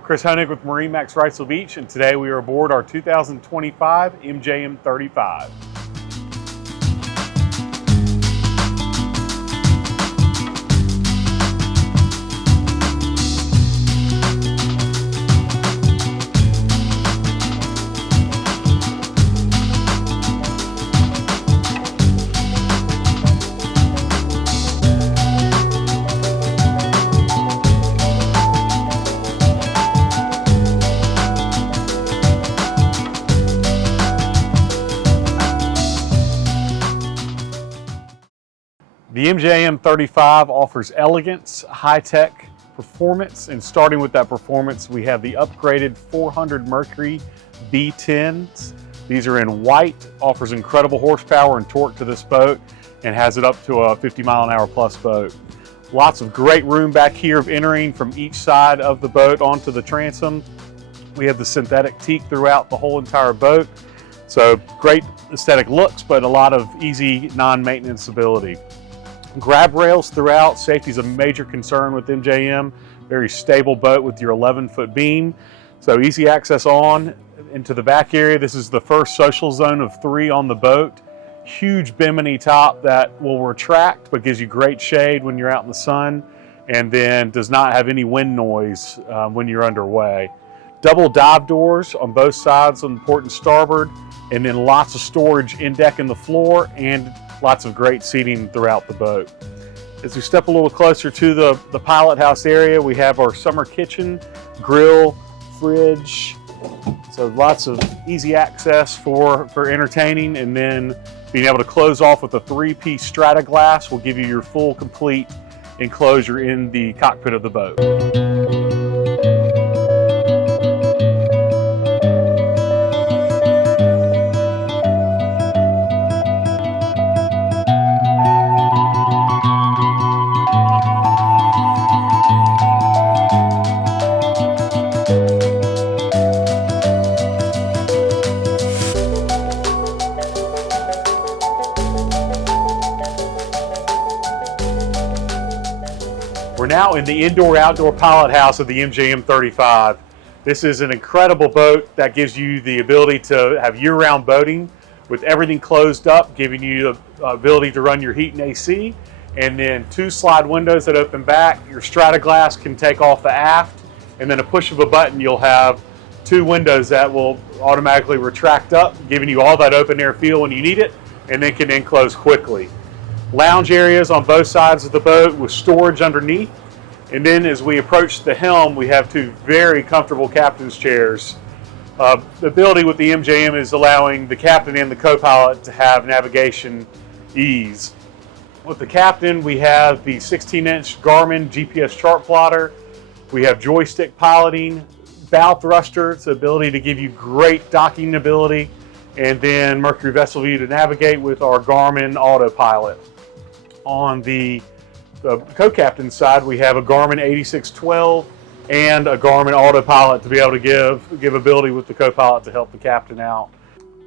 I'm Chris Honig with MarineMax Wrightsville Beach, and today we are aboard our 2025 MJM 35. The MJM 35 offers elegance, high-tech performance, and starting with that performance, we have the upgraded 400 Mercury B10s. These are in white, offers incredible horsepower and torque to this boat, and has it up to a 50-mile-an-hour plus boat. Lots of great room back here of entering from each side of the boat onto the transom. We have the synthetic teak throughout the whole entire boat. So great aesthetic looks, but a lot of easy non-maintenance ability. Grab rails throughout. Safety is a major concern with MJM. Very stable boat with your 11-foot beam. So easy access on into the back area. This is the first social zone of 3 on the boat. Huge bimini top that will retract but gives you great shade when you're out in the sun, and then does not have any wind noise when you're underway. Double dive doors on both sides on port and starboard, and then lots of storage in deck and the floor, and lots of great seating throughout the boat. As we step a little closer to the pilot house area, we have our summer kitchen, grill, fridge. So lots of easy access for entertaining, and then being able to close off with a 3-piece strata glass will give you your full complete enclosure in the cockpit of the boat. We're now in the indoor-outdoor pilot house of the MJM 35. This is an incredible boat that gives you the ability to have year-round boating with everything closed up, giving you the ability to run your heat and AC, and then 2 slide windows that open back. Your strata glass can take off the aft, and then a push of a button, you'll have 2 windows that will automatically retract up, giving you all that open air feel when you need it, and then can close quickly. Lounge areas on both sides of the boat with storage underneath. And then as we approach the helm, we have 2 very comfortable captain's chairs. The ability with the MJM is allowing the captain and the co-pilot to have navigation ease. With the captain, we have the 16-inch Garmin GPS chart plotter. We have joystick piloting, bow thruster, it's the ability to give you great docking ability, and then Mercury Vessel View to navigate with our Garmin autopilot. On the co-captain side, we have a Garmin 8612 and a Garmin autopilot to be able to give ability with the co-pilot to help the captain out.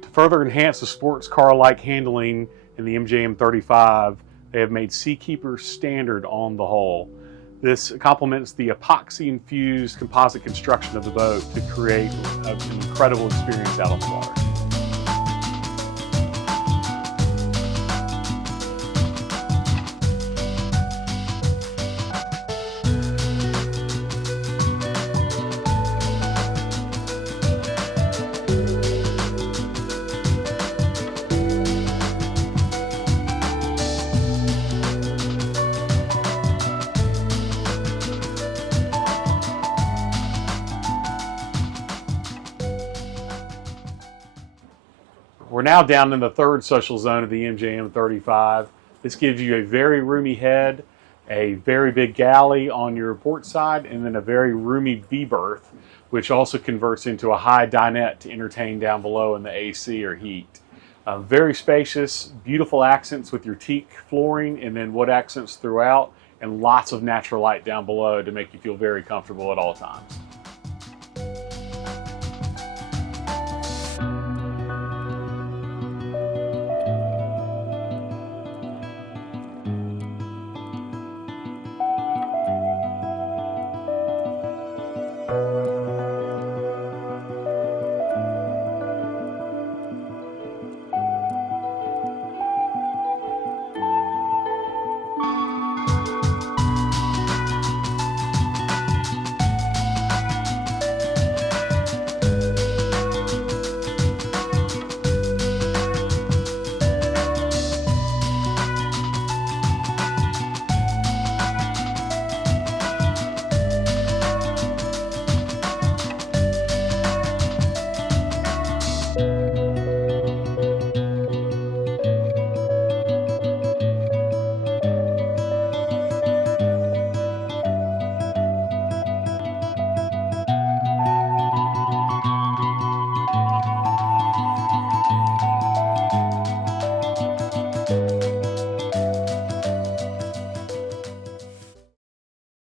To further enhance the sports car-like handling in the MJM 35, they have made Seakeeper standard on the hull. This complements the epoxy-infused composite construction of the boat to create an incredible experience out on the water. We're now down in the 3rd social zone of the MJM 35. This gives you a very roomy head, a very big galley on your port side, and then a very roomy B-berth, which also converts into a high dinette to entertain down below in the AC or heat. Very spacious, beautiful accents with your teak flooring and then wood accents throughout, and lots of natural light down below to make you feel very comfortable at all times.